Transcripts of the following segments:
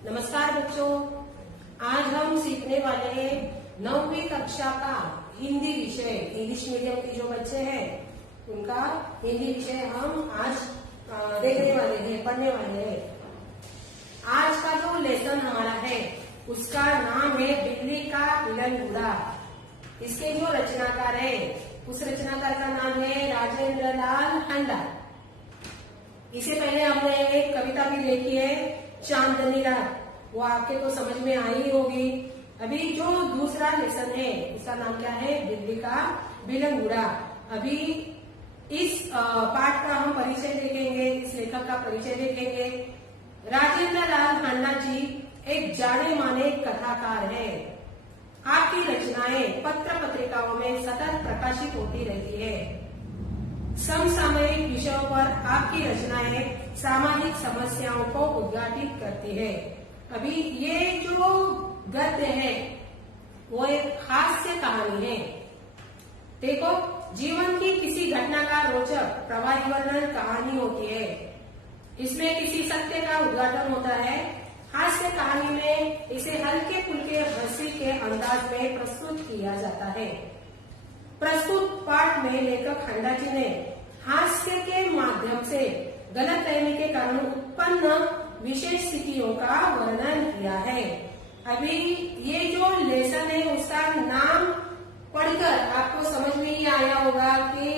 नमस्कार बच्चों, आज हम सीखने वाले हैं 9वीं कक्षा का हिंदी विषय। इंग्लिश मीडियम के जो बच्चे हैं उनका हिंदी विषय हम आज देखने वाले हैं, पढ़ने वाले हैं। आज का जो लेसन हमारा है उसका नाम है बिल्ली का विलन बुरा। इसके जो रचनाकार है उस रचनाकार का नाम है राजेंद्र लाल हांडा। इससे पहले हमने एक कविता भी देखी है चांदनी रात, वो आपके तो समझ में आई होगी। अभी जो दूसरा लेसन है उसका नाम क्या है, बिल्ली का विलन बुरा। अभी इस पाठ का हम परिचय देखेंगे, इस लेखक का परिचय देखेंगे। राजेंद्र लाल हांडा जी एक जाने माने कथाकार है। आपकी रचनाएं पत्र पत्रिकाओं में सतत प्रकाशित होती रहती है। समसामयिक विषयों पर आपकी रचनाएं सामाजिक समस्याओं को उद्घाटित करती है। अभी ये जो गद्य है वो एक हास्य कहानी है। देखो, जीवन की किसी घटना का रोचक प्रवाही वर्णन कहानी होती है। इसमें किसी सत्य का उद्घाटन होता है। हास्य कहानी में इसे हल्के फुल्के हंसी के अंदाज में प्रस्तुत किया जाता है। प्रस्तुत पाठ में लेखक हांडा जी ने हास्य के माध्यम से गलतफहमी के कारण उत्पन्न विशेष स्थितियों का वर्णन किया है। अभी ये जो लेसन है उसका नाम पढ़कर आपको समझ में ही आया होगा कि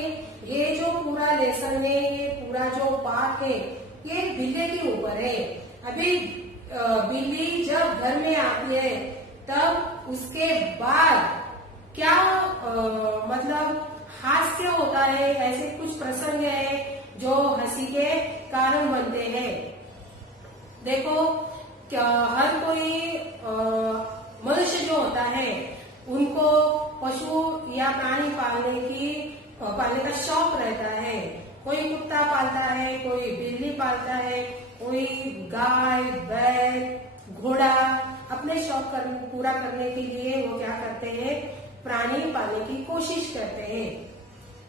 ये जो पूरा लेसन है, ये पूरा जो पाठ है ये बिल्ली के ऊपर है। अभी बिल्ली जब घर में आती है तब उसके बाद क्या मतलब हास्य होता है, ऐसे कुछ प्रसंग है जो हंसी के कारण बनते हैं। देखो, हर कोई मनुष्य जो होता है उनको पशु या प्राणी पालने का शौक रहता है। कोई कुत्ता पालता है, कोई बिल्ली पालता है, कोई गाय, बैल, घोड़ा। अपने शौक पूरा करने के लिए वो क्या करते हैं, प्राणी पालने की कोशिश करते हैं।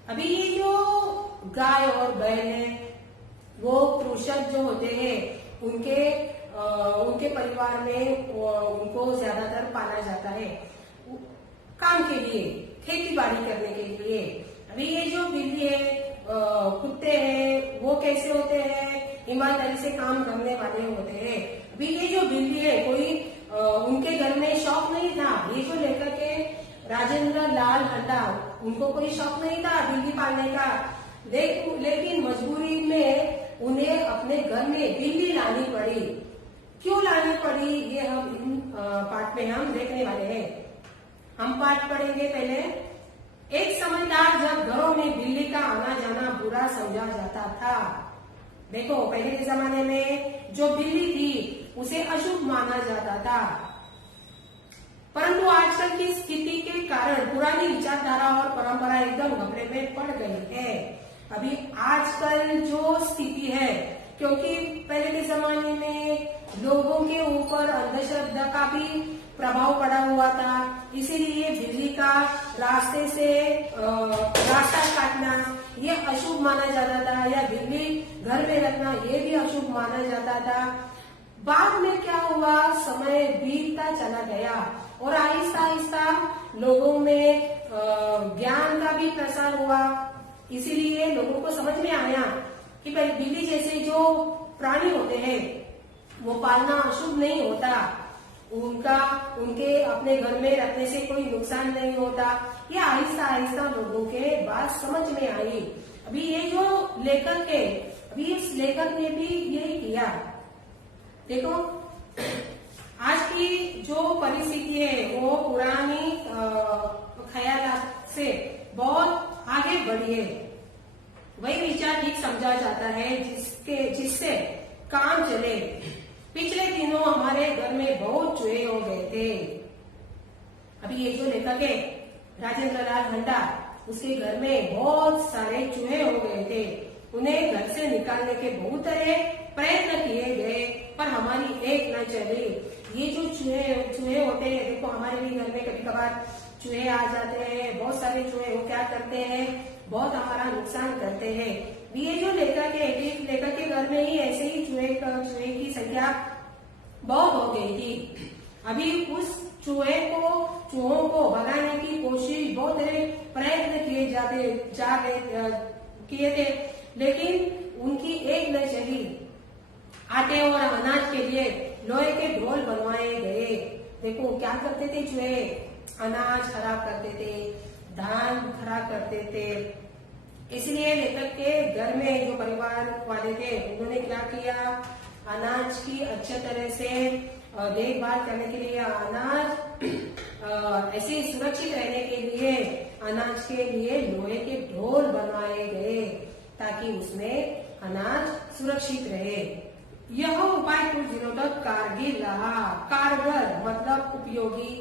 अभी ये जो गाय और बैल है वो कृषक जो होते हैं उनके परिवार में उनको ज्यादातर पाला जाता है काम के लिए, खेती बाड़ी करने के लिए। अभी ये जो बिल्ली है, कुत्ते हैं, वो कैसे होते हैं, ईमानदारी से काम करने वाले होते हैं। अभी ये जो बिल्ली है कोई उनके घर में शौक नहीं था। ये जो लेखक है राजेंद्र लाल हांडा, उनको कोई शौक नहीं था बिल्ली पालने का, लेकिन मजबूरी में उन्हें अपने घर में बिल्ली लानी पड़ी। क्यों लानी पड़ी ये हम पाठ में हम देखने वाले हैं। हम पाठ पढ़ेंगे पहले। एक समय था जब घरों में बिल्ली का आना जाना बुरा समझा जाता था। देखो, पहले के जमाने में जो बिल्ली थी उसे अशुभ माना जाता था, परंतु आजकल की स्थिति के कारण पुरानी विचारधारा और परंपरा एकदम घपले में पड़ गई है। अभी आजकल जो स्थिति है, क्योंकि पहले के जमाने में लोगों के ऊपर अंधश्रद्धा का भी प्रभाव पड़ा हुआ था, इसीलिए बिल्ली का रास्ते से रास्ता काटना ये अशुभ माना जाता था, या बिल्ली घर में रखना ये भी अशुभ माना जाता था। बाद में क्या हुआ, समय बीतता चला गया और आहिस्ता आहिस्ता लोगों में ज्ञान का भी प्रसार हुआ। इसीलिए लोगों को समझ में आया कि भाई बिल्ली जैसे जो प्राणी होते हैं वो पालना अशुभ नहीं होता, उनके अपने घर में रखने से कोई नुकसान नहीं होता। ये आहिस्ता आहिस्ता लोगों के बात समझ में आई। अभी ये जो लेखक है, अभी इस लेखक ने भी यही किया। देखो, आज की जो परिस्थिति है वो पुरानी ख्यालात से बहुत आगे बढ़ी है। वही विचार ठीक समझा जाता है जिससे काम चले। पिछले दिनों हमारे घर में बहुत चूहे हो गए थे। अभी ये जो लेखक है राजेंद्र लाल हांडा, उसके घर में बहुत सारे चूहे हो गए थे। उन्हें घर से निकालने के बहुत तरह प्रयत्न किए गए, पर हमारी एक न चली। ये जो चूहे होते हैं, देखो हमारे भी घर में कभी कभार चूहे आ जाते हैं। बहुत सारे चूहे वो क्या करते हैं, बहुत हमारा नुकसान करते हैं। ये जो लेखक है, लेखक के घर में ही ऐसे ही चूहे की संख्या बहुत हो गई थी। अभी उस चूहों को भगाने की कोशिश, बहुत प्रयत्न किए थे, लेकिन उनकी एक न चली। आटे और अनाज के लिए लोहे के ढोल बनवाए गए। देखो क्या करते थे चूहे, अनाज खराब करते थे, धान खराब करते थे। इसलिए लेखक के घर में जो परिवार वाले थे उन्होंने क्या किया, अनाज की अच्छे तरह से देखभाल करने के लिए, अनाज ऐसे सुरक्षित रहने के लिए अनाज के लिए लोहे के ढोल बनवाए गए ताकि उसमें अनाज सुरक्षित रहे। यह उपाय कुछ दिनों तक कारगर रहा। कारगर मतलब उपयोगी,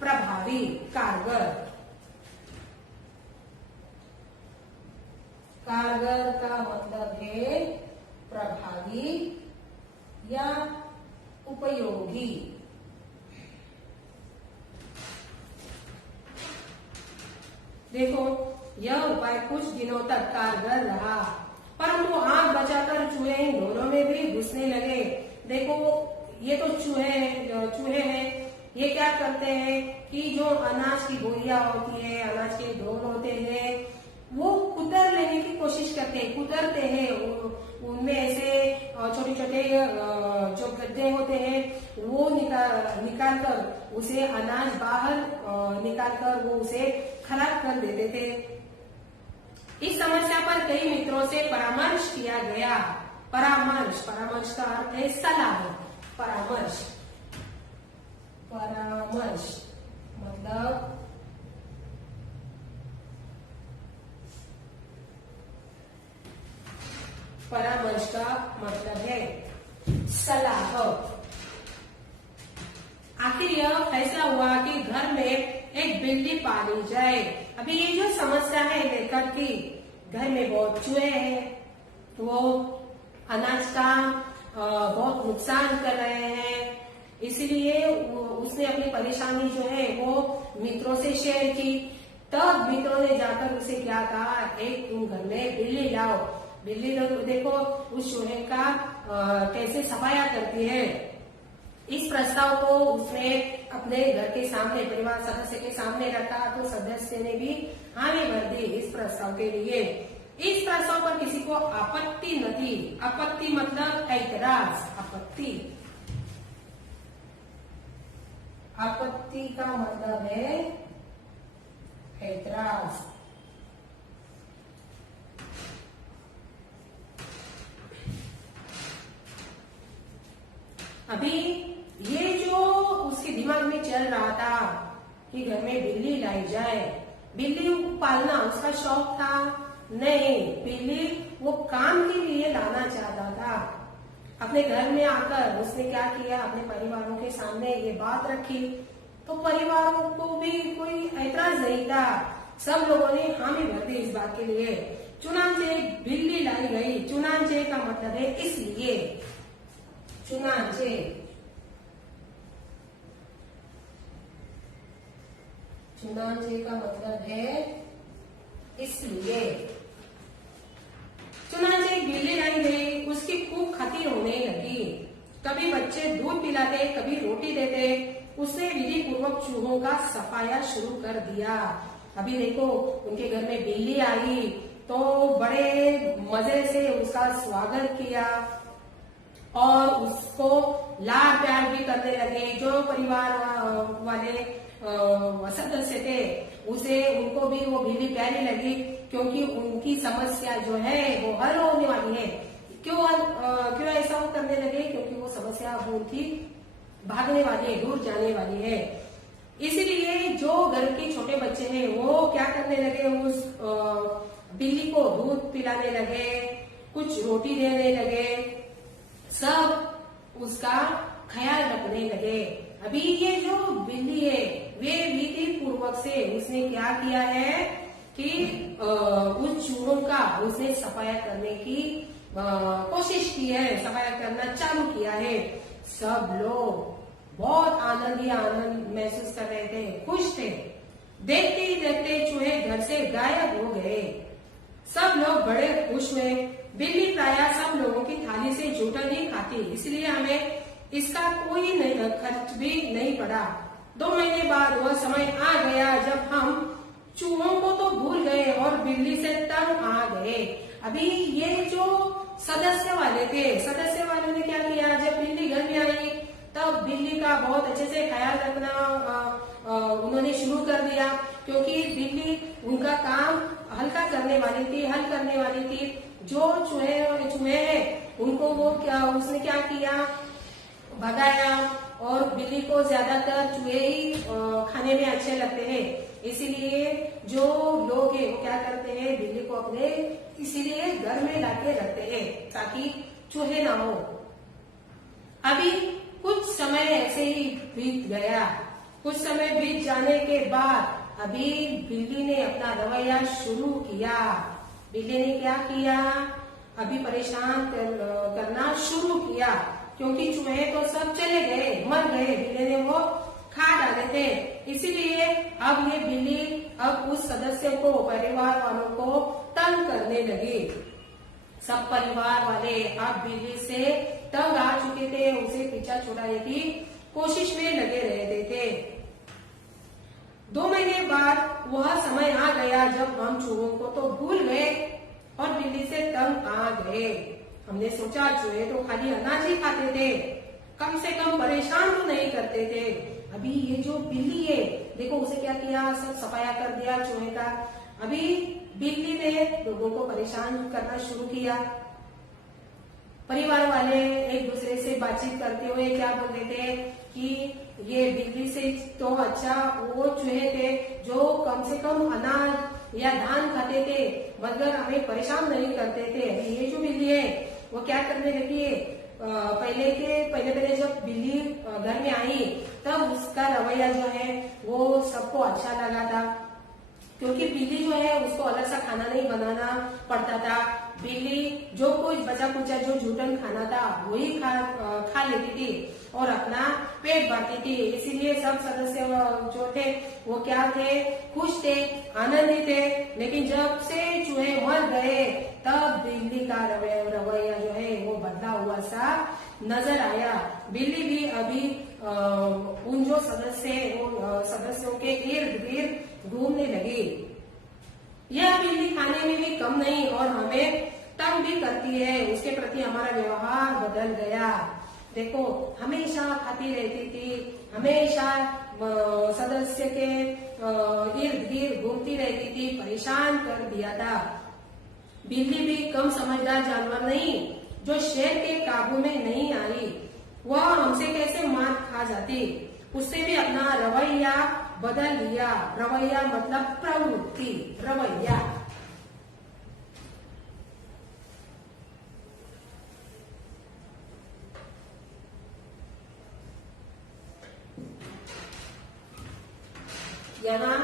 प्रभावी, कारगर। कारगर का मतलब है प्रभावी या उपयोगी। देखो, यह उपाय कुछ दिनों तक कारगर रहा, परंतु आग बचाकर चूहे इन ढोलों में भी घुसने लगे। देखो, ये तो चूहे हैं। ये क्या करते हैं कि जो अनाज की बोरियां होती है, अनाज के ढोल होते हैं, वो कुतर लेने की कोशिश करते हैं, कुतरते हैं। उनमें ऐसे छोटे छोटे जो गड्ढे होते हैं वो निकाल कर उसे अनाज बाहर निकाल कर वो उसे खराब कर देते थे। इस समस्या पर कई मित्रों से परामर्श किया गया। परामर्श का अर्थ है सलाह। परामर्श मतलब परामर्श का मतलब है सलाह। आखिर यह फैसला हुआ कि घर में एक बिल्ली पाली जाए। अभी ये जो समस्या है लेखक की, घर में बहुत चूहे हैं, वो अनाज का बहुत नुकसान कर रहे हैं, इसलिए उसने अपनी परेशानी जो है वो मित्रों से शेयर की। तब मित्रों ने जाकर उसे क्या कहा, एक तुम घर में बिल्ली लाओ। बिल्ली देखो उस चूहे का कैसे सफाया करती है। इस प्रस्ताव को उसने अपने घर के सामने, परिवार सदस्य के सामने रखा, तो सदस्य ने भी हामी भर दी इस प्रस्ताव के लिए। इस प्रस्ताव पर किसी को आपत्ति न थी। आपत्ति मतलब ऐतराज। आपत्ति का मतलब है ऐतराज। अभी ये जो उसके दिमाग में चल रहा था कि घर में बिल्ली लाई जाए, बिल्ली पालना उसका शौक था नहीं, बिल्ली वो काम के लिए लाना चाहता था। अपने घर में आकर उसने क्या किया, अपने परिवारों के सामने ये बात रखी, तो परिवारों को भी कोई ऐतराज नहीं था। सब लोगों ने हामी भर दी इस बात के लिए। चुनांचे बिल्ली लाई गई। चुनांचे का मतलब है इसलिए। चुनांचे का मतलब है इसलिए। चुनांचे एक बिल्ली लाई गई, उसकी खूब खातिर होने लगी। कभी बच्चे दूध पिलाते, कभी रोटी देते। उसने विधि पूर्वक चूहों का सफाया शुरू कर दिया। अभी देखो उनके घर में बिल्ली आई तो बड़े मजे से उसका स्वागत किया और उसको लाड प्यार भी करने लगे। जो परिवार वाले सदस्य थे उनको भी वो बिल्ली प्यारी लगी, क्योंकि उनकी समस्या जो है वो हल होने वाली है। क्यों ऐसा वो करने लगे, क्योंकि वो समस्या उनकी भागने वाली है, दूर जाने वाली है। इसीलिए जो घर के छोटे बच्चे हैं वो क्या करने लगे, उस बिल्ली को दूध पिलाने लगे, कुछ रोटी देने लगे, सब उसका ख्याल रखने लगे। अभी ये जो बिल्ली है वे विधि पूर्वक से उसने क्या किया है कि उस चूहों का उसने सफाया करने की कोशिश की है, सफाया करना चालू किया है। सब लोग बहुत आनंद महसूस कर रहे थे, खुश थे। देखते ही देखते चूहे घर से गायब हो गए। सब लोग बड़े खुश हुए। बिल्ली प्रायः सब लोगों की थाली से जूठा नहीं खाती, इसलिए हमें इसका कोई खर्च भी नहीं पड़ा। 2 महीने बाद वह समय आ गया जब हम चूहों को तो भूल गए और बिल्ली से तंग आ गए। अभी ये जो सदस्य वाले ने क्या किया, जब बिल्ली घर में आई तब बिल्ली का बहुत अच्छे से ख्याल रखना उन्होंने शुरू कर दिया, क्योंकि बिल्ली उनका काम हल करने वाली थी। जो चूहे हैं उनको उसने क्या किया, भगाया। और बिल्ली को ज्यादातर चूहे ही खाने में अच्छे लगते हैं, इसीलिए जो लोग हैं वो क्या करते हैं, बिल्ली को अपने इसीलिए घर में लाके रखते हैं ताकि चूहे ना हो। अभी कुछ समय ऐसे ही बीत गया। कुछ समय बीत जाने के बाद अभी बिल्ली ने अपना रवैया शुरू किया। बिल्ली ने क्या किया, अभी परेशान करना शुरू किया, क्योंकि चूहे तो सब चले गए, मर गए, बिल्ली ने वो खा डाले थे। इसीलिए अब ये बिल्ली अब उस सदस्य को, परिवार वालों को तंग करने लगी। सब परिवार वाले अब बिल्ली से तंग आ चुके थे, उसे पीछा छुड़ाने की कोशिश में लगे रहते थे। 2 महीने बाद वह समय आ गया जब हम चूहों को तो भूल गए और बिल्ली से तंग आ गए। हमने सोचा चूहे तो खाली अनाज ही खाते थे, कम से कम परेशान तो नहीं करते थे। अभी ये जो बिल्ली है, देखो उसे क्या किया, सब सफाया कर दिया चूहे का। अभी बिल्ली ने लोगों को परेशान करना शुरू किया। परिवार वाले एक दूसरे से बातचीत करते हुए क्या बोल रहे थे कि ये बिल्ली से तो अच्छा वो चूहे थे जो कम से कम अनाज या धान खाते थे, मगर हमें परेशान नहीं करते थे। ये जो बिल्ली है वो क्या करने लगी है, पहले जब बिल्ली घर में आई तब उसका रवैया जो है वो सबको अच्छा लगा था, क्योंकि बिल्ली जो है उसको अलग सा खाना नहीं बनाना पड़ता था। बिल्ली जो कुछ बचा कुचा जो जूठन खाना था वही खा लेती थी और अपना पेट भरती थी। इसीलिए सब सदस्य जो थे वो क्या थे, खुश थे, आनंदित थे। लेकिन जब से चूहे मर गए तब बिल्ली का रवैया जो है वो बदला हुआ सा नजर आया। बिल्ली भी अभी उन जो सदस्यों के इर्द गिर्द घूमने लगी। यह बिल्ली खाने में भी कम नहीं और हमें तंग भी करती है, उसके प्रति हमारा व्यवहार बदल गया। देखो हमेशा खाती रहती थी, हमेशा सदस्य के इर्द गिर्द घूमती रहती थी, परेशान कर दिया था। बिल्ली भी कम समझदार जानवर नहीं, जो शेर के काबू में नहीं आई। वह हमसे कैसे मार खा जाती, उससे भी अपना रवैया बदल लिया। रवैया मतलब प्रवृत्ति, रवैया। यहाँ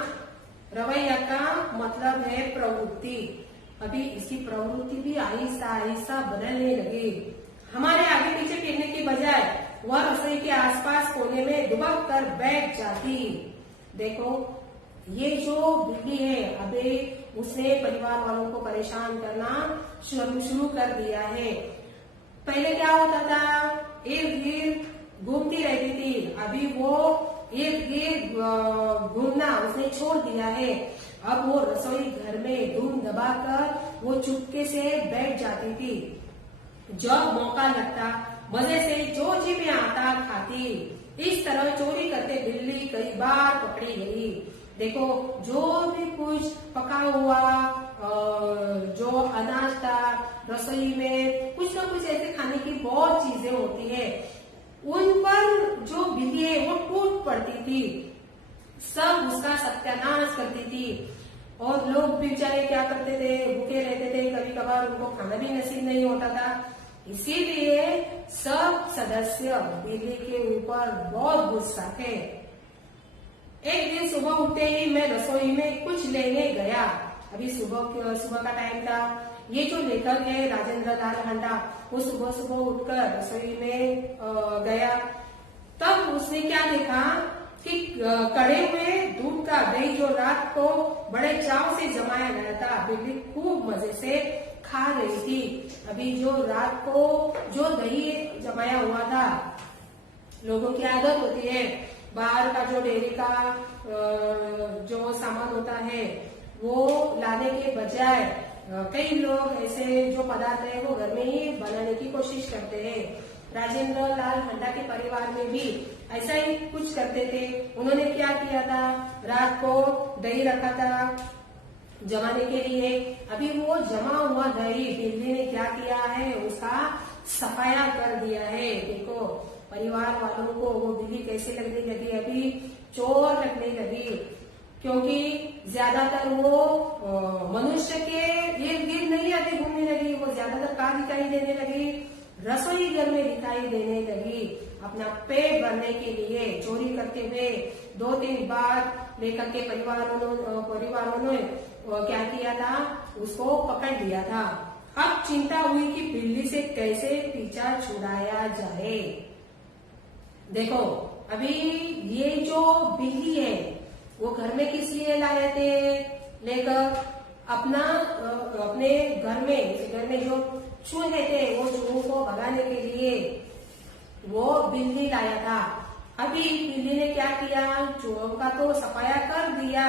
रवैया का मतलब है प्रवृत्ति। अभी इसकी प्रवृत्ति भी आहिस्ता आहिस्ता बदलने लगी। हमारे आगे पीछे फिरने की बजाय वह रसोई के आसपास कोने में दुबक कर बैठ जाती। देखो ये जो बिल्ली है अभी उसने परिवार वालों को परेशान करना शुरू कर दिया है। पहले क्या होता था, इर्द गिर्द घूमती रहती थी, अभी वो इर्द गिर्द घूमना उसने छोड़ दिया है। अब वो रसोई घर में धूम दबाकर वो चुपके से बैठ जाती थी। जब मौका लगता मजे से जो जी में आता खाती। इस तरह चोरी करते बिल्ली कई बार पकड़ी गई। देखो जो भी कुछ पका हुआ जो अनाज था रसोई में, कुछ ना कुछ ऐसे खाने की बहुत चीजें होती है, उन पर जो बिल्ली है वो टूट पड़ती थी, सब उसका सत्यानाश करती थी। और लोग बेचारे क्या करते थे, भूखे रहते थे, कभी कभार उनको खाना भी नसीब नहीं होता था। इसीलिए सब सदस्य बिल्ली के ऊपर बहुत गुस्सा थे। एक दिन सुबह उठते ही मैं रसोई में कुछ लेने गया। अभी सुबह का टाइम था। ये जो लेखक है राजेंद्र लाल हांडा, वो सुबह उठकर रसोई में गया। तब उसने क्या देखा कि कड़े हुए दूध का दही जो रात को बड़े चाव से जमाया गया था, बिल्ली खूब मजे से खा रही थी। अभी जो रात को जो दही जमाया हुआ था लोगों की आदत होती है बाहर का जो डेयरी का जो सामान होता है वो लाने के बजाय कई लोग ऐसे जो पदार्थ है वो घर में ही बनाने की कोशिश करते हैं। राजेंद्र लाल हंडा के परिवार में भी ऐसा ही कुछ करते थे। उन्होंने क्या किया था, रात को दही रखा था जमाने के लिए। अभी वो जमा हुआ दही बिल्ली ने क्या किया है, उसका सफाया कर दिया है। देखो परिवार वालों को वो बिल्ली कैसे लगने लगी, अभी चोर लगने लगी, क्योंकि ज्यादातर वो मनुष्य के इर्द गिर्द नहीं आती घूमने लगी। वो ज्यादातर कहाँ दिखाई देने लगी, रसोई घर में दिखाई देने लगी। अपना पेट भरने के लिए चोरी करते हुए 2-3 बार लेकर के परिवारों ने क्या किया था, उसको पकड़ लिया था। अब चिंता हुई कि बिल्ली से कैसे पीछा छुड़ाया जाए। देखो अभी ये जो बिल्ली है वो घर में किस लिए लाए थे, लेकर अपने घर में जो चूहे थे वो चूहों को भगाने के लिए वो बिल्ली लाया था। अभी बिल्ली ने क्या किया, चूहों का तो सफाया कर दिया,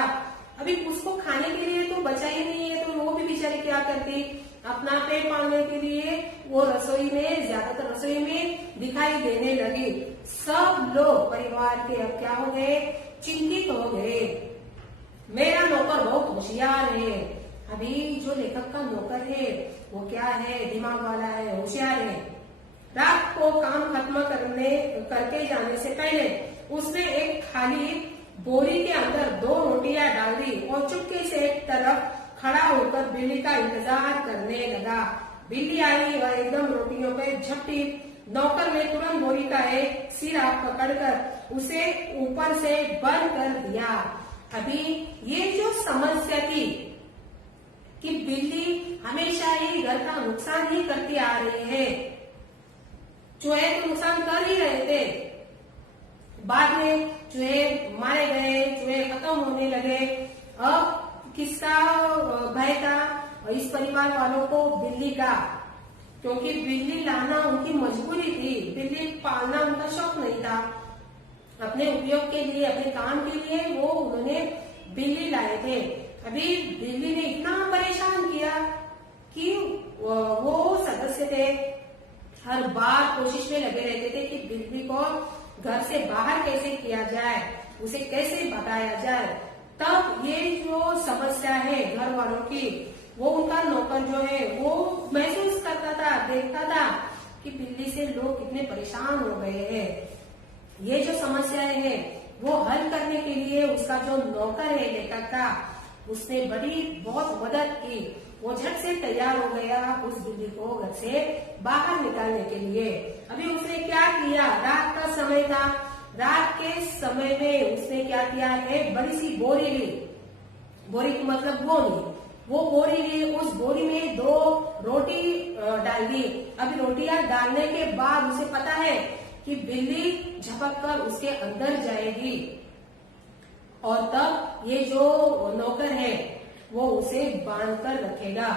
अभी उसको खाने के लिए तो बचा ही नहीं है। तो वो भी बेचारी क्या करती, अपना पेट पालने के लिए वो ज्यादातर रसोई में दिखाई देने लगी। सब लोग परिवार के अब क्या हो गए, चिंतित हो गए। मेरा नौकर बहुत होशियार है। अभी जो लेखक का नौकर है वो क्या है, दिमाग वाला है, होशियार है। रात को काम खत्म करके जाने से पहले उसने एक खाली बोरी के अंदर 2 रोटियां डाल दी और चुपके से एक तरफ खड़ा होकर बिल्ली का इंतजार करने लगा। बिल्ली आई और एकदम रोटियों पे झपटी। नौकर ने तुरंत बोरी का एक सिरा पकड़कर उसे ऊपर से बंद कर दिया। अभी ये जो समस्या थी कि बिल्ली हमेशा ही घर का नुकसान ही करती आ रही है, चूहे तो नुकसान कर ही रहे थे, बाद में चूहे मारे गए, चूहे खत्म होने लगे। अब किसका भय था, इस परिवार वालों को बिल्ली का, क्योंकि बिल्ली लाना उनकी मजबूरी थी, बिल्ली पालना उनका शौक नहीं था। अपने उपयोग के लिए, अपने काम के लिए वो उन्होंने बिल्ली लाए थे। अभी बिल्ली ने इतना परेशान किया कि वो सदस्य थे हर बार कोशिश में लगे रहते थे कि बिल्ली को घर से बाहर कैसे किया जाए, उसे कैसे भगाया जाए। तब ये जो समस्या है घर वालों की, वो उनका नौकर जो है वो महसूस करता था, देखता था कि बिल्ली से लोग कितने परेशान हो गए हैं। ये जो समस्याएं हैं वो हल करने के लिए उसका जो नौकर है लेखक का, उसने बहुत मदद की। वो झट से तैयार हो गया उस बिल्ली को घर से बाहर निकालने के लिए। अभी उसने क्या किया, रात का समय था, रात के समय में उसने क्या किया है, बड़ी सी बोरी ली, बोरी की मतलब वो बोरी ली, उस बोरी में 2 रोटी डाल दी। अभी रोटियां डालने के बाद उसे पता है कि बिल्ली झपक कर उसके अंदर जाएगी और तब ये जो नौकर है वो उसे बांध कर रखेगा।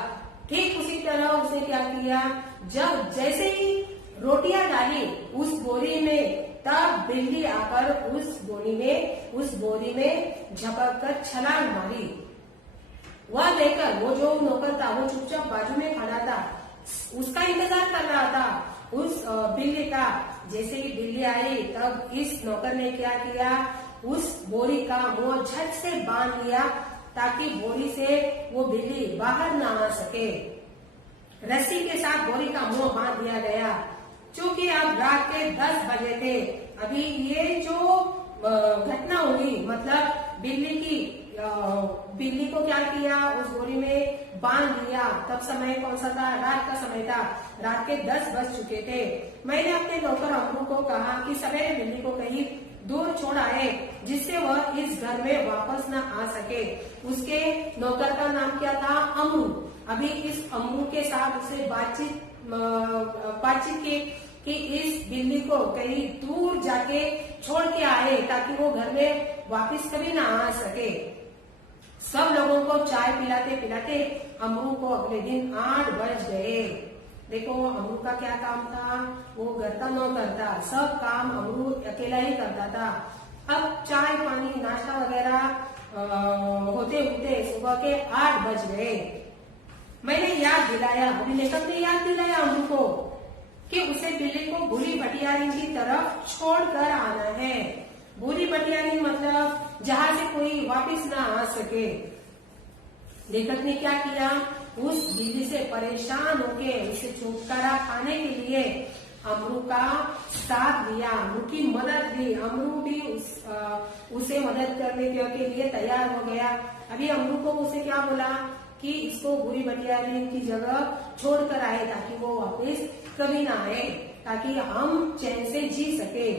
ठीक उसी तरह उसने क्या किया, जैसे ही रोटियां डाली उस बोरी में, तब बिल्ली आकर उस बोरी में झपक कर छलांग मारी। वह देखकर वो जो नौकर था वो चुपचाप बाजू में खड़ा था, उसका इंतजार कर रहा था उस बिल्ली का। जैसे ही बिल्ली आई तब इस नौकर ने क्या किया, उस बोरी का मुंह झट से बांध लिया ताकि बोरी से वो बिल्ली बाहर ना आ सके। रस्सी के साथ बोरी का मुंह बांध दिया गया। क्योंकि अब रात के 10 बजे थे। अभी ये जो घटना हुई, मतलब बिल्ली को क्या किया, उस बोरी में बांध दिया। तब समय कौन सा था, रात का समय था, रात के 10 बज चुके थे। मैंने अपने नौकर अमरू को कहा कि सवेरे बिल्ली को कहीं दूर छोड़ आए जिससे वह इस घर में वापस न आ सके। उसके नौकर का नाम क्या था, अमरू। अभी इस अमरू के साथ उसे बातचीत की कि इस बिल्ली को कहीं दूर जाके छोड़ के आए ताकि वो घर में वापस कभी ना आ सके। सब लोगों को चाय पिलाते पिलाते अमरू को अगले दिन 8 बज गए। देखो अमरू का क्या काम था, वो घर का नौकर था, सब काम अमरू अकेला ही करता था। अब चाय पानी नाश्ता वगैरह होते होते सुबह के 8 बज गए। मैंने याद दिलाया, अभी लेखक ने याद दिलाया अमरू को कि उसे बिल्ली को भूरी भटियारी की तरफ छोड़ कर आना है। भूरी भटियारी मतलब जहां से कोई वापस ना आ सके। लेखक ने क्या किया, उस बिल्ली से परेशान होके उसे छुटकारा पाने के लिए अमरू का साथ दिया, अमरू की मदद ली। अमरू भी उसे मदद करने के लिए तैयार हो गया। अभी अमरू को उसे क्या बोला कि इसको बुरी भटियारी की जगह छोड़कर आए ताकि वो वापस कभी ना आए, ताकि हम चैन से जी सके।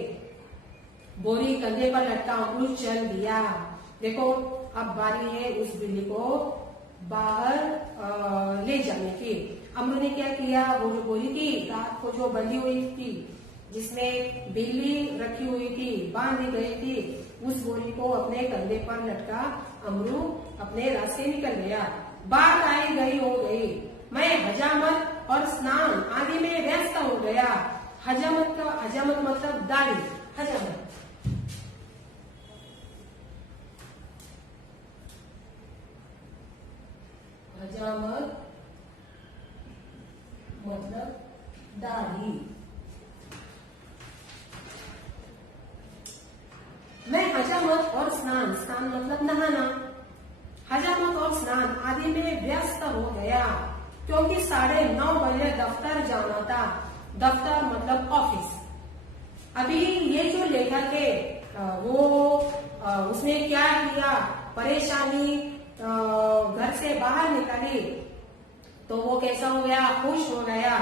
बोरी कंधे पर लटका अमरू चल दिया। देखो अब बारी है उस बिल्ली को बाहर ले जाने की। अमरू ने क्या किया, वो जो बोरी थी रात को जो बंधी हुई थी, जिसमें बिल्ली रखी हुई थी, बांधी गई थी, उस बोरी को अपने कंधे पर लटका अमरू अपने रास्ते निकल गया। बात आई गई हो गई, मैं हजामत और स्नान आदि में व्यस्त हो गया। हजामत मतलब दाढ़ी, हजामत मतलब दाढ़ी। मैं हजामत और स्नान मतलब नहाना, हजामत और स्नान आदि में व्यस्त हो गया क्योंकि 9:30 बजे दफ्तर जाना था। दफ्तर मतलब ऑफिस। अभी ये जो लेखक है उसने क्या किया, परेशानी घर से बाहर निकाली तो वो कैसा हो गया, खुश हो गया।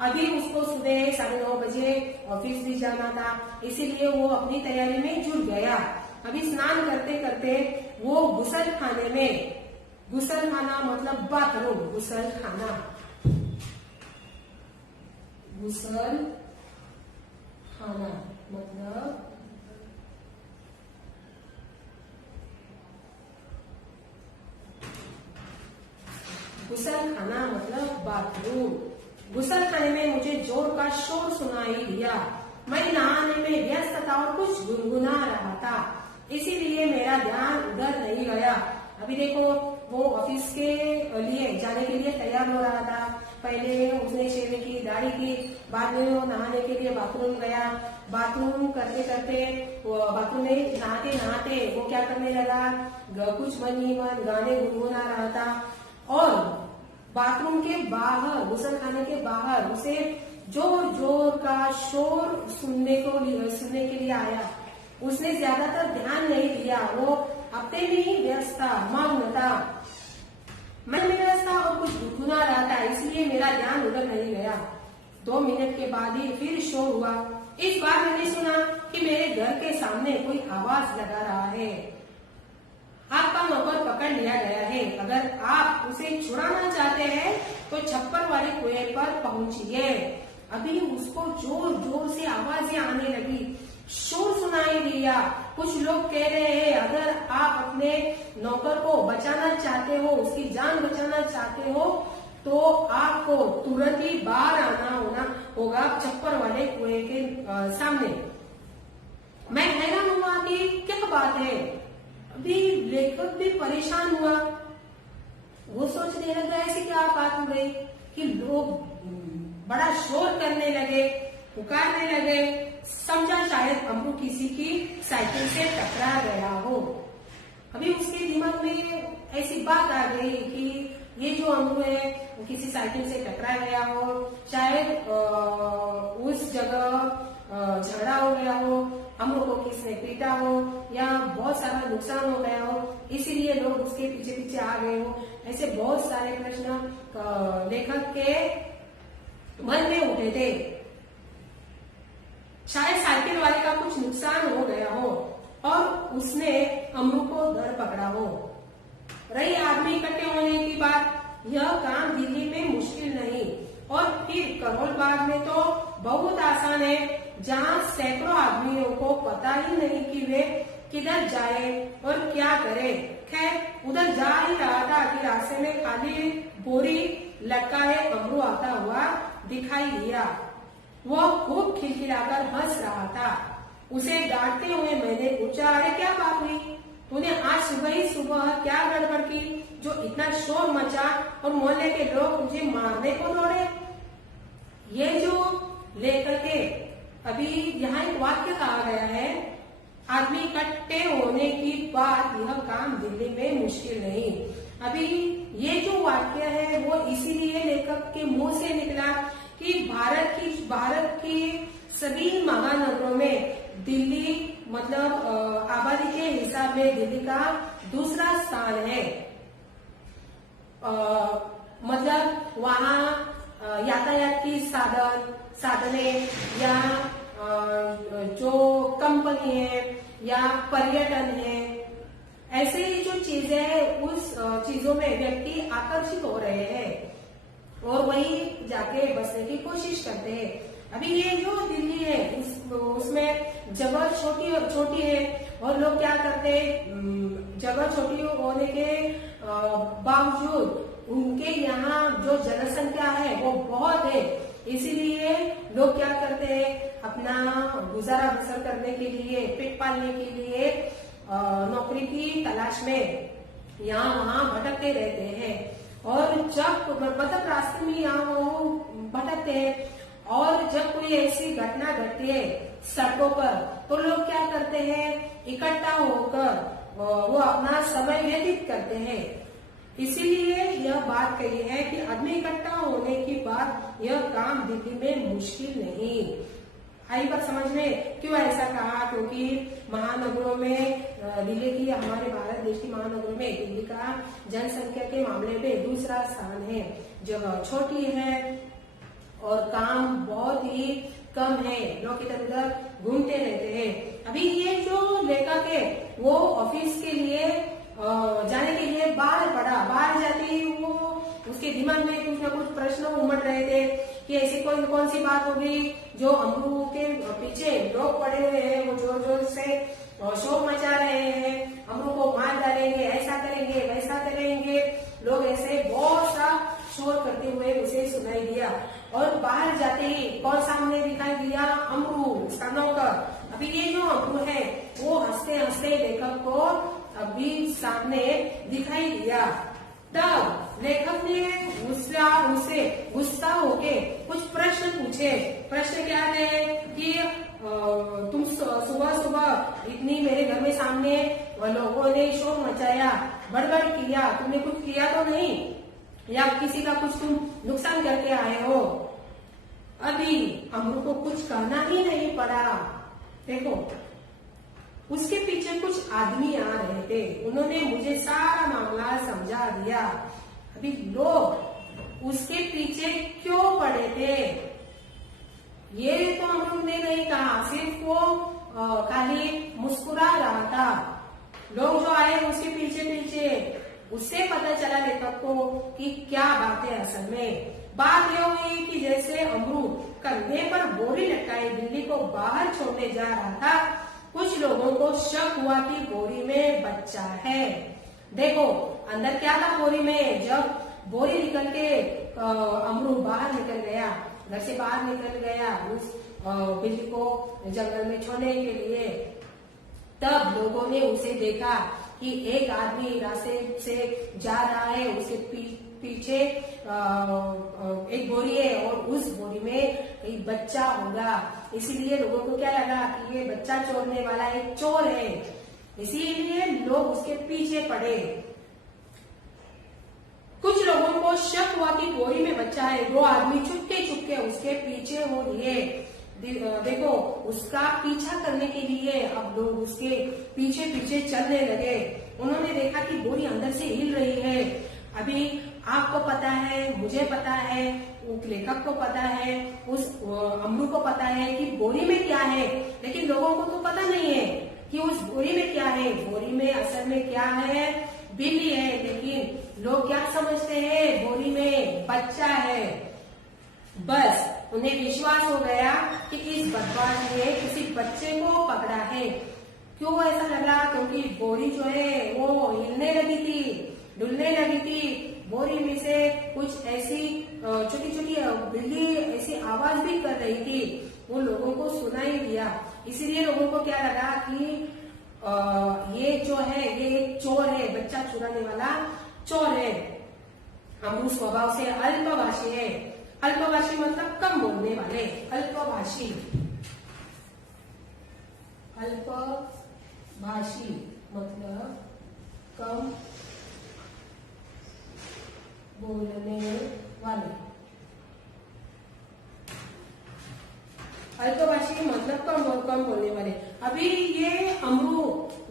अभी उसको सुबह 9:30 बजे ऑफिस भी जाना था, इसीलिए वो अपनी तैयारी में जुट गया। अभी स्नान करते करते वो गुसल खाने में, गुसल खाना मतलब बाथरूम, गुसल खाना, गुसल खाना मतलब गुसल खाना मतलब बाथरूम। गुसल खाने में मुझे जोर का शोर सुनाई दिया। मैं नहाने में व्यस्त था और कुछ गुनगुना रहा था, इसीलिए मेरा ध्यान उधर नहीं गया। अभी देखो वो ऑफिस के लिए जाने के लिए तैयार हो रहा था। पहले उसने शेव की, दाढ़ी की, बाद में वो नहाने के लिए बाथरूम गया। बाथरूम करते करते बाथरूम में नहाते नहाते वो क्या करने लगा, कुछ मन ही मन गाने गुनगुना रहा था। और बाथरूम के बाहर, गुसल खाने के बाहर उसे जोर जोर का शोर सुनने के लिए आया। उसने ज्यादातर ध्यान नहीं दिया, वो अपने में ही व्यस्त था, मग्न था। मैं व्यस्त था और कुछ गुनगुना रहा था, इसलिए मेरा ध्यान उधर नहीं गया। 2 मिनट के बाद ही फिर शोर हुआ। इस बार मैंने सुना कि मेरे घर के सामने कोई आवाज लगा रहा है। आपका नौकर पकड़ लिया गया है। अगर आप उसे छुड़ाना चाहते हैं तो छप्पर वाले कुएं पर पहुंचिए। अभी उसको जोर जोर से आवाजें आने लगी, शोर सुनाई दिया। कुछ लोग कह रहे हैं अगर आप अपने नौकर को बचाना चाहते हो, उसकी जान बचाना चाहते हो, तो आपको तुरंत ही बाहर आना होगा छप्पर वाले कुएं के सामने। मैं हैरान हुआ कि क्या बात है। अभी लेखक भी परेशान हुआ। वो सोचने लगा ऐसी क्या बात हो गई कि लोग बड़ा शोर करने लगे, पुकारने लगे। समझा शायद अमरू किसी की साइकिल से टकरा गया हो। अभी उसके दिमाग में ऐसी बात आ गई कि ये जो अमरू है वो किसी साइकिल से टकरा गया हो, शायद उस जगह झगड़ा हो गया हो, अमरू को किसने पीटा हो या बहुत सारा नुकसान हो गया हो, इसीलिए लोग उसके पीछे पीछे आ गए हो। ऐसे बहुत सारे प्रश्न लेखक के मन में उठे थे। शायद साइकिल वाले का कुछ नुकसान हो गया हो और उसने अमरू को धर पकड़ा हो। रही आदमी इकट्ठे होने की बात, यह काम दिल्ली में मुश्किल नहीं और फिर करोल बाग में तो बहुत आसान है, जहां सैकड़ों आदमियों को पता ही नहीं कि वे किधर जाए और क्या करे। खैर उधर जा ही रहा था कि रास्ते में खाली बोरी लटका है अमरू आता हुआ दिखाई दिया। वह खूब खिलखिलाकर हंस रहा था। उसे डांटते हुए मैंने पूछा, अरे क्या बात हुई? तूने आज सुबह ही सुबह क्या गड़बड़ की जो इतना शोर मचा और मोहल्ले के लोग तुझे मारने को दौड़े? ये जो लेकर के अभी यहाँ एक वाक्य कहा गया है, आदमी इकट्ठे होने की बात, यह काम दिल्ली में मुश्किल नहीं। अभी ये जो वाक्य है वो इसीलिए लेखक के मुंह से निकला कि भारत की सभी महानगरों में दिल्ली मतलब आबादी के हिसाब में दिल्ली का दूसरा स्थान है। मतलब वहाँ यातायात की साधने या जो कंपनी है या पर्यटन है, ऐसे ही जो चीजें हैं उस चीजों में व्यक्ति आकर्षित हो रहे हैं और वही जाके बसने की कोशिश करते हैं। अभी ये जो दिल्ली है उसमें जगह छोटी है और लोग क्या करते हैं, जगह छोटी होने के बावजूद उनके यहाँ जो जनसंख्या है वो बहुत है, इसीलिए लोग क्या करते हैं, अपना गुजारा बसर करने के लिए, पेट पालने के लिए नौकरी की तलाश में यहाँ वहाँ भटकते रहते हैं। और जब मतलब रास्ते में यहाँ वो भटकते हैं और जब कोई ऐसी घटना घटती है सड़कों पर तो लोग क्या करते हैं, इकट्ठा होकर वो अपना समय व्यतीत करते हैं। इसीलिए यह बात कही है कि आदमी इकट्ठा होने की बात, यह काम दिल्ली में मुश्किल नहीं। आई बात समझ में? क्यों ऐसा कहा? क्योंकि महानगरों में दिल्ली की, हमारे भारत देश की महानगरों में दिल्ली का जनसंख्या के मामले में दूसरा स्थान है। जगह छोटी है और काम बहुत ही कम है, लोग इधर उधर घूमते रहते हैं। अभी ये जो लेखक है वो ऑफिस के लिए जाने के लिए बाहर जाते ही वो उसके दिमाग में कुछ ना कुछ प्रश्न उमड़ रहे थे कि ऐसी कौन सी बात होगी जो अमरू के पीछे लोग पड़े हुए हैं, वो जोर जोर से शोर मचा रहे हैं, अमरू को मार डालेंगे, ऐसा करेंगे वैसा करेंगे, लोग ऐसे बहुत सा शोर करते हुए उसे सुनाई दिया। और बाहर जाते ही कौन सामने दिखाई दिया? अमरू, उसका नौकर। अभी ये जो अमरू है वो हंसते हंसते लेखक को अभी सामने दिखाई दिया। तब लेखक ने उसे गुस्सा होके कुछ प्रश्न पूछे। प्रश्न क्या थे कि तुम सुबह सुबह इतनी मेरे घर में सामने लोगों ने शोर मचाया, बड़बड़ किया, तुमने कुछ किया तो नहीं, या किसी का कुछ तुम नुकसान करके आए हो? अभी अमरू को कुछ कहना ही नहीं पड़ा। देखो उसके पीछे कुछ आदमी आ रहे थे, उन्होंने मुझे सारा मामला समझा दिया। अभी लोग उसके पीछे क्यों पड़े थे ये तो अमरू ने नहीं कहा, सिर्फ वो खाली मुस्कुरा रहा था। लोग जो आए उसके पीछे पीछे, उससे पता चला लेखक को कि क्या बात है। असल में बात यह हुई कि जैसे अमरू कंधे पर बोरी लटकाए दिल्ली को बाहर छोड़ने जा रहा था, कुछ लोगों को शक हुआ कि बोरी में बच्चा है। देखो अंदर क्या था बोरी में। जब बोरी निकल के अमरू बाहर निकल गया, घर से बाहर निकल गया उस बिल्ली को जंगल में छोड़ने के लिए, तब लोगों ने उसे देखा कि एक आदमी रास्ते से जा रहा है, उसके पीछे एक बोरी है और उस बोरी में एक बच्चा होगा। इसीलिए लोगों को क्या लगा कि ये बच्चा चोरने वाला एक चोर है, इसीलिए लोग उसके पीछे पड़े। कुछ लोगों को शक हुआ कि बोरी में बच्चा है, दो आदमी चुपके उसके पीछे हो लिए। देखो उसका पीछा करने के लिए अब लोग उसके पीछे पीछे चलने लगे। उन्होंने देखा कि बोरी अंदर से हिल रही है। अभी आपको पता है, मुझे पता है, उस लेखक को पता है, उस अमरू को पता है कि बोरी में क्या है, लेकिन लोगों को तो पता नहीं है कि उस बोरी में क्या है। बोरी में असल में क्या है? बिल्ली है, लेकिन लोग क्या समझते हैं? बोरी में बच्चा है। बस उन्हें विश्वास हो गया कि इस बदमाश ने किसी बच्चे को पकड़ा है। क्यों ऐसा लगा? क्योंकि बोरी जो है वो हिलने लगी थी, डुलने लगी थी, बोरी में से कुछ ऐसी छोटी छोटी बिल्ली ऐसी आवाज भी कर रही थी, वो लोगों को सुनाई दिया। इसीलिए लोगों को क्या लगा कि ये जो है ये एक चोर है, बच्चा चुराने वाला चोर है। अम्रू स्वभाव से अल्पभाषी है। अल्पभाषी मतलब कम बोलने वाले, अल्पभाषी। अल्पभाषी मतलब कम बोलने वाले। अल्पभाषी मतलब कम बोलने वाले। अभी ये अम्रू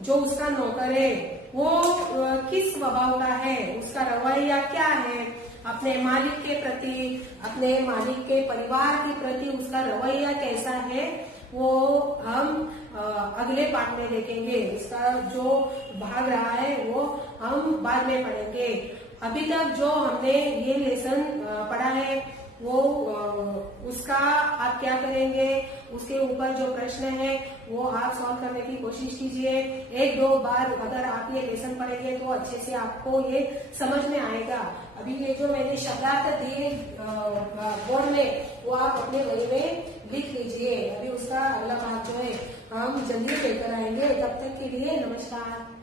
जो उसका नौकर है वो किस स्वभाव का है, उसका रवैया क्या है, अपने मालिक के प्रति, अपने मालिक के परिवार के प्रति उसका रवैया कैसा है, वो हम अगले पाठ में देखेंगे। उसका जो भाग रहा है वो हम बाद में पढ़ेंगे। अभी तक जो हमने ये लेसन पढ़ा है वो उसका आप क्या करेंगे, उसके ऊपर जो प्रश्न है वो आप सॉल्व करने की कोशिश कीजिए। एक दो बार अगर आप ये लेसन पढ़ेंगे तो अच्छे से आपको ये समझ में आएगा। अभी ये जो मैंने शब्दार्थ दिए बोर्ड में वो आप अपने वही में लिख लीजिए। अभी उसका अगला भाग जो है हम जल्दी लेकर आएंगे। तब तक के लिए नमस्कार।